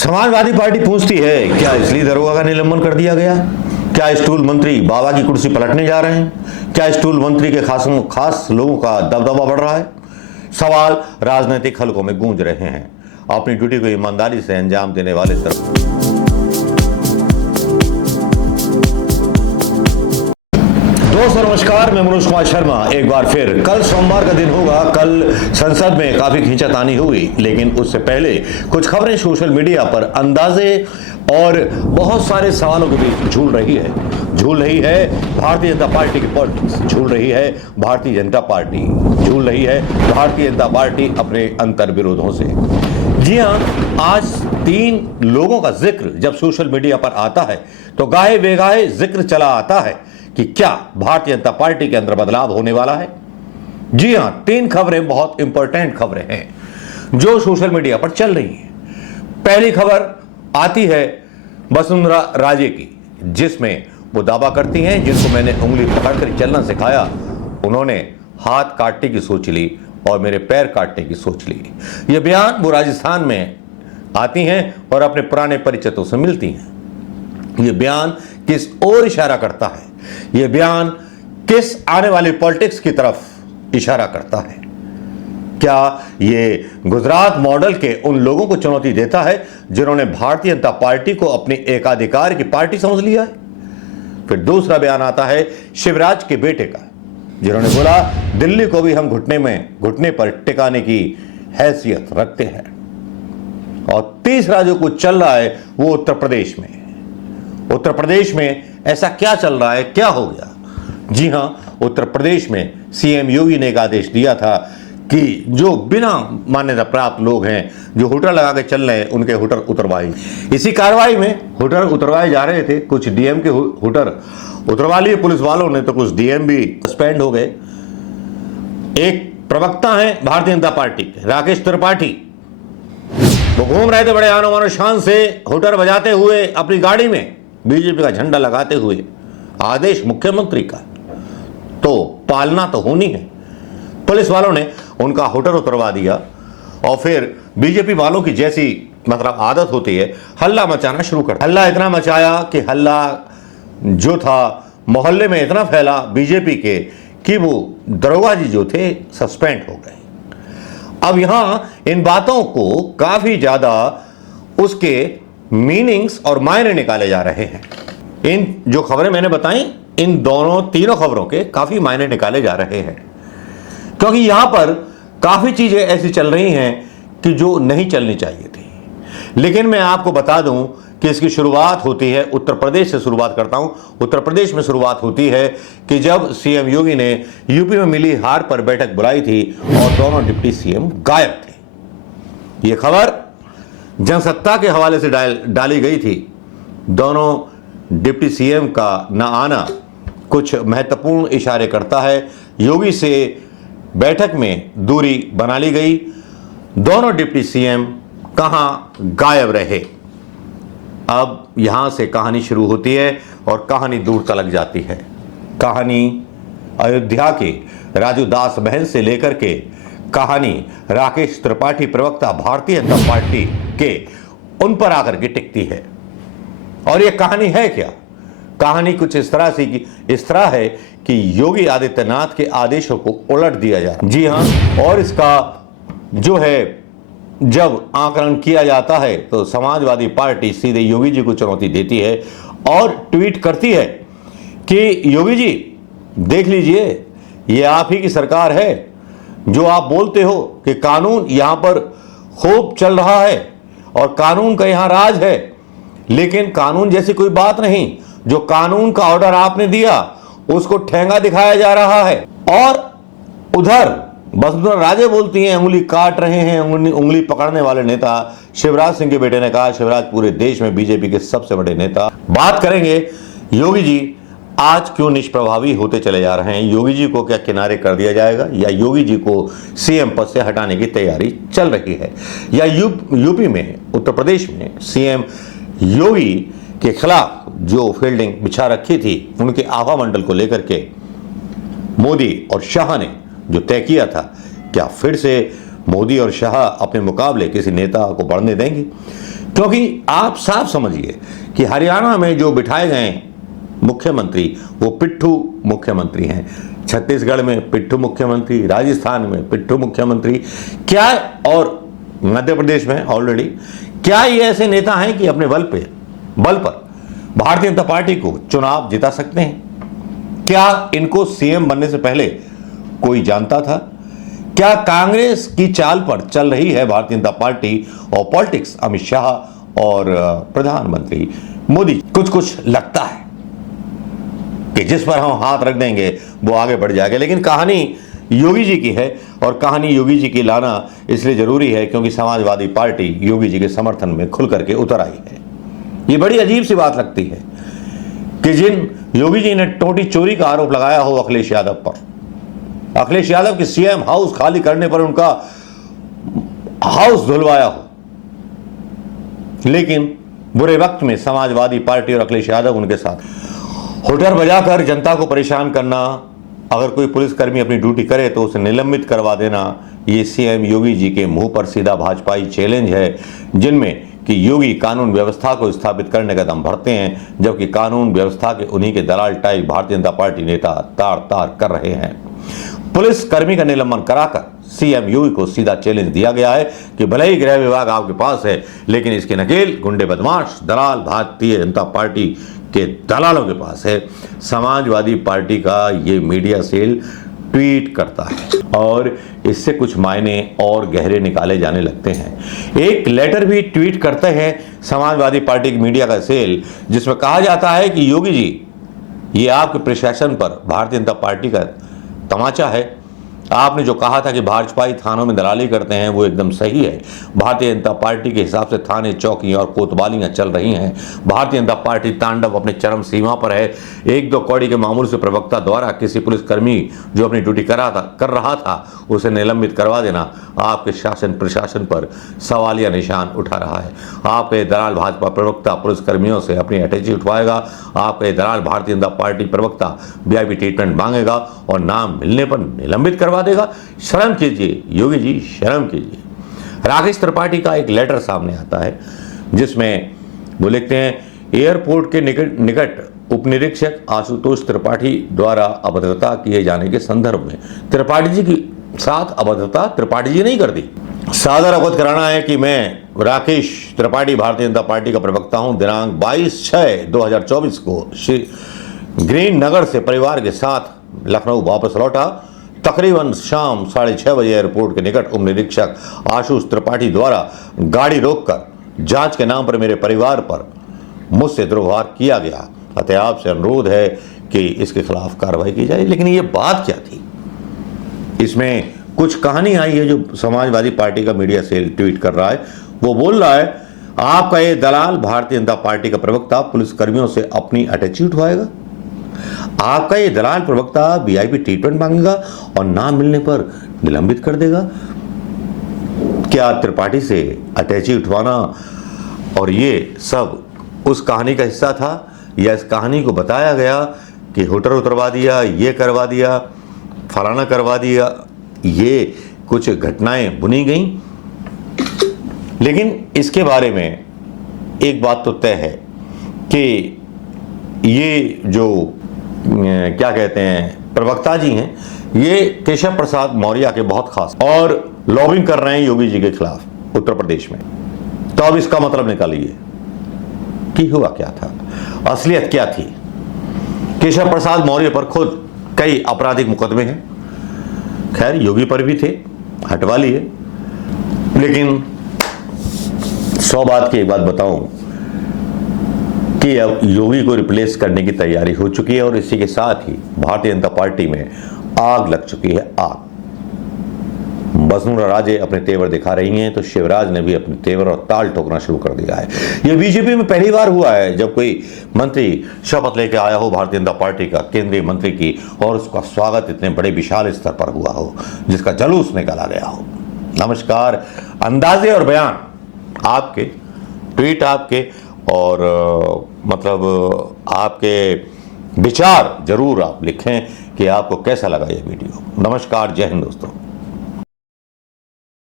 Samajwadi party पूछती है, क्या इसलिए दरोगा का निलंबन कर दिया गया? क्या स्टूल मंत्री बाबा की कुर्सी पलटने जा रहे हैं? क्या स्टूल मंत्री के खास लोगों का दबदबा बढ़ रहा है? सवाल राजनीतिक हलकों में गूंज रहे हैं। अपनी ड्यूटी को ईमानदारी से अंजाम देने वाले दोस्तों नमस्कार, मैं मनोज कुमार शर्मा एक बार फिर। कल सोमवार का दिन होगा। कल संसद में काफी खींचातानी हुई, लेकिन उससे पहले कुछ खबरें सोशल मीडिया पर अंदाजे और बहुत सारे सवालों के बीच झूल रही है भारतीय जनता पार्टी की पॉलिटिक्स, झूल रही है भारतीय जनता पार्टी, झूल रही है भारतीय जनता पार्टी अपने अंतर विरोधों से। जी हाँ, आज 3 लोगों का जिक्र जब सोशल मीडिया पर आता है तो गाहे बेगाहे जिक्र चला आता है कि क्या भारतीय जनता पार्टी के अंदर बदलाव होने वाला है। जी हां, 3 खबरें बहुत इंपॉर्टेंट खबरें हैं जो सोशल मीडिया पर चल रही हैं। पहली खबर आती है वसुंधरा राजे की, जिसमें वो दावा करती हैं, जिनको मैंने उंगली पकड़कर चलना सिखाया उन्होंने हाथ काटने की सोच ली और मेरे पैर काटने की सोच ली। ये बयान वो राजस्थान में आती हैं और अपने पुराने परिचितों से मिलती हैं। ये बयान किस ओर इशारा करता है? यह बयान किस आने वाली पॉलिटिक्स की तरफ इशारा करता है? क्या यह गुजरात मॉडल के उन लोगों को चुनौती देता है जिन्होंने भारतीय जनता पार्टी को अपनी एकाधिकार की पार्टी समझ लिया है? फिर दूसरा बयान आता है शिवराज के बेटे का, जिन्होंने बोला दिल्ली को भी हम घुटने पर टिकाने की हैसियत रखते हैं। और तीसरा जो कुछ चल रहा है वो उत्तर प्रदेश में ऐसा क्या चल रहा है, क्या हो गया? जी हां, उत्तर प्रदेश में सीएम योगी ने एक आदेश दिया था कि जो बिना मान्यता प्राप्त लोग हैं, जो हुटर लगा के चल रहे हैं, उनके हुटर उतरवाए। इसी कार्रवाई में हुटर उतरवाए जा रहे थे। कुछ डीएम के हुटर उतरवा लिए पुलिस वालों ने, तो कुछ डीएम भी सस्पेंड हो गए। एक प्रवक्ता है भारतीय जनता पार्टी के, राकेश त्रिपाठी, वो घूम रहे थे बड़े आनो मानो शान से, हुटर बजाते हुए अपनी गाड़ी में बीजेपी का झंडा लगाते हुए। आदेश मुख्यमंत्री का, तो पालना तो होनी है। पुलिस वालों ने उनका हुटर उतरवा दिया और फिर बीजेपी वालों की जैसी मतलब आदत होती है, हल्ला मचाना शुरू कर। हल्ला इतना मचाया कि हल्ला जो था मोहल्ले में इतना फैला बीजेपी के कि वो दरोगा जी जो थे सस्पेंड हो गए। अब यहां इन बातों को काफी ज्यादा उसके मीनिंग्स और मायने निकाले जा रहे हैं। इन जो खबरें मैंने बताई, इन तीनों खबरों के काफी मायने निकाले जा रहे हैं, क्योंकि यहां पर काफी चीजें ऐसी चल रही हैं कि जो नहीं चलनी चाहिए थी। लेकिन मैं आपको बता दूं कि इसकी शुरुआत होती है उत्तर प्रदेश से। शुरुआत करता हूं। उत्तर प्रदेश में शुरुआत होती है कि जब सीएम योगी ने यूपी में मिली हार पर बैठक बुलाई थी और दोनों डिप्टी सीएम गायब थे। यह खबर जनसत्ता के हवाले से डाली गई थी। दोनों डिप्टी सीएम का न आना कुछ महत्वपूर्ण इशारे करता है। योगी से बैठक में दूरी बना ली गई। दोनों डिप्टी सीएम कहां गायब रहे? अब यहां से कहानी शुरू होती है और कहानी दूर तलक जाती है। कहानी अयोध्या के राजू दास बहन से लेकर के कहानी राकेश त्रिपाठी प्रवक्ता भारतीय जनता पार्टी के उन पर आकर के टिकती है। और यह कहानी है क्या? कहानी कुछ इस तरह है कि योगी आदित्यनाथ के आदेशों को उलट दिया जाए। जी हां, और इसका जो है जब आकलन किया जाता है तो समाजवादी पार्टी सीधे योगी जी को चुनौती देती है और ट्वीट करती है कि योगी जी देख लीजिए, ये आप ही की सरकार है। जो आप बोलते हो कि कानून यहां पर खूब चल रहा है और कानून का यहां राज है, लेकिन कानून जैसी कोई बात नहीं। जो कानून का ऑर्डर आपने दिया उसको ठेंगा दिखाया जा रहा है। और उधर वसुंधरा राजे बोलती हैं उंगली काट रहे हैं। उंगली पकड़ने वाले नेता शिवराज सिंह के बेटे ने कहा शिवराज पूरे देश में बीजेपी के सबसे बड़े नेता। बात करेंगे योगी जी आज क्यों निष्प्रभावी होते चले जा रहे हैं। योगी जी को क्या किनारे कर दिया जाएगा, या योगी जी को सीएम पद से हटाने की तैयारी चल रही है, या यूपी में उत्तर प्रदेश में सीएम योगी के खिलाफ जो फील्डिंग बिछा रखी थी उनके आभा मंडल को लेकर के मोदी और शाह ने जो तय किया था, क्या फिर से मोदी और शाह अपने मुकाबले किसी नेता को बढ़ने देंगे? क्योंकि आप साफ समझिए कि हरियाणा में जो बिठाए गए मुख्यमंत्री वो पिट्ठू मुख्यमंत्री हैं, छत्तीसगढ़ में पिट्ठू मुख्यमंत्री, राजस्थान में पिट्ठू मुख्यमंत्री, क्या और मध्य प्रदेश में ऑलरेडी, क्या ये ऐसे नेता हैं कि अपने बल पर भारतीय जनता पार्टी को चुनाव जिता सकते हैं? क्या इनको सीएम बनने से पहले कोई जानता था? क्या कांग्रेस की चाल पर चल रही है भारतीय जनता पार्टी और पॉलिटिक्स? अमित शाह और प्रधानमंत्री मोदी कुछ लगता है कि जिस पर हम हाथ रख देंगे वो आगे बढ़ जाएगा, लेकिन कहानी योगी जी की है और कहानी योगी जी की लाना इसलिए जरूरी है क्योंकि समाजवादी पार्टी योगी जी के समर्थन में खुल करके उतर आई है। ये बड़ी अजीब सी बात लगती है कि जिन योगी जी ने टोटी चोरी का आरोप लगाया हो अखिलेश यादव पर, अखिलेश यादव के सीएम हाउस खाली करने पर उनका हाउस धुलवाया हो, लेकिन बुरे वक्त में समाजवादी पार्टी और अखिलेश यादव उनके साथ होटर बजाकर जनता को परेशान करना, अगर कोई पुलिसकर्मी अपनी ड्यूटी करे तो उसे निलंबित करवा देना, ये सीएम योगी जी के मुंह पर सीधा भाजपाई चैलेंज है, जिनमें कि योगी कानून व्यवस्था को स्थापित करने का दम भरते हैं, जबकि कानून व्यवस्था के उन्हीं के दलाल टाइप भारतीय जनता पार्टी नेता तार तार कर रहे हैं। पुलिस कर्मी का निलंबन कराकर सीएम योगी को सीधा चैलेंज दिया गया है कि भले ही गृह विभाग आपके पास है, लेकिन इसके नकेल गुंडे बदमाश दलाल भारतीय जनता पार्टी के दलालों के पास है। समाजवादी पार्टी का ये मीडिया सेल ट्वीट करता है और इससे कुछ मायने और गहरे निकाले जाने लगते हैं। एक लेटर भी ट्वीट करते हैं समाजवादी पार्टी की मीडिया का सेल, जिसमें कहा जाता है कि योगी जी, ये आपके प्रशासन पर भारतीय जनता पार्टी का तमाचा है। आपने जो कहा था कि भाजपाई थानों में दलाली करते हैं वो एकदम सही है। भारतीय जनता पार्टी के हिसाब से थाने, चौकी और कोतवालियां चल रही हैं। भारतीय जनता पार्टी तांडव अपने चरम सीमा पर है। एक दो कौड़ी के मामूल से प्रवक्ता द्वारा किसी पुलिसकर्मी जो अपनी ड्यूटी कर रहा था उसे निलंबित करवा देना आपके शासन प्रशासन पर सवालिया निशान उठा रहा है। आपके दलाल भाजपा प्रवक्ता पुलिसकर्मियों से अपनी अटैची उठवाएगा। आपके दलाल भारतीय जनता पार्टी प्रवक्ता वीआईपी ट्रीटमेंट मांगेगा और नाम मिलने पर निलंबित करवा देगा। शर्म कीजिए योगी जी, शर्म कीजिए। राकेश त्रिपाठी का एक लेटर सामने आता है जिसमें वो लिखते हैं, एयरपोर्ट के निकट उपनिरीक्षक आशुतोष त्रिपाठी द्वारा अभद्रता किए जाने के संदर्भ में त्रिपाठी जी की साथ अभद्रता त्रिपाठी जी नहीं करती। सादर अवगत कराना है कि मैं राकेश त्रिपाठी भारतीय जनता पार्टी का प्रवक्ता हूं। दिनांक 22/6/2024 को श्री ग्रीन नगर से परिवार के साथ लखनऊ वापस लौटा। तकरीबन शाम 6:30 बजे एयरपोर्ट के निकट उप निरीक्षक आशुष त्रिपाठी द्वारा गाड़ी रोककर जांच के नाम पर मेरे परिवार पर मुझसे दुर्व्यवहार किया गया। अतः आपसे अनुरोध है कि इसके खिलाफ कार्रवाई की जाए। लेकिन ये बात क्या थी? इसमें कुछ कहानी आई है जो समाजवादी पार्टी का मीडिया सेल ट्वीट कर रहा है। वो बोल रहा है, आपका ये दलाल भारतीय जनता पार्टी का प्रवक्ता पुलिसकर्मियों से अपनी अटैची उठवाएगा। आपका ये दलाल प्रवक्ता वीआईपी ट्रीटमेंट मांगेगा और नाम मिलने पर निलंबित कर देगा। क्या त्रिपाठी से अटैची उठवाना और ये सब उस कहानी का हिस्सा था, या इस कहानी को बताया गया कि होटल उतरवा दिया, ये करवा दिया, फलाना करवा दिया, ये कुछ घटनाएं बुनी गई? लेकिन इसके बारे में एक बात तो तय है कि ये जो क्या कहते हैं प्रवक्ता जी हैं, ये केशव प्रसाद मौर्य के बहुत खास और लॉबिंग कर रहे हैं योगी जी के खिलाफ उत्तर प्रदेश में। तो अब इसका मतलब निकालिए कि हुआ क्या था, असलियत क्या थी। केशव प्रसाद मौर्य पर खुद कई आपराधिक मुकदमे हैं, खैर योगी पर भी थे, हटवा लिए। लेकिन 100 बात की एक बात बताऊं कि अब योगी को रिप्लेस करने की तैयारी हो चुकी है और इसी के साथ ही भारतीय जनता पार्टी में आग लग चुकी है, आग। वसुंधरा राजे अपने तेवर दिखा रही हैं तो शिवराज ने भी अपने तेवर और ताल ठोकना शुरू कर दिया है। यह बीजेपी में पहली बार हुआ है जब कोई मंत्री शपथ लेके आया हो भारतीय जनता पार्टी का, केंद्रीय मंत्री की, और उसका स्वागत इतने बड़े विशाल स्तर पर हुआ हो, जिसका जुलूस निकाला गया हो। नमस्कार, अंदाजे और बयान आपके, ट्वीट आपके, और मतलब आपके विचार जरूर आप लिखें कि आपको कैसा लगा ये वीडियो। नमस्कार, जय हिंद दोस्तों।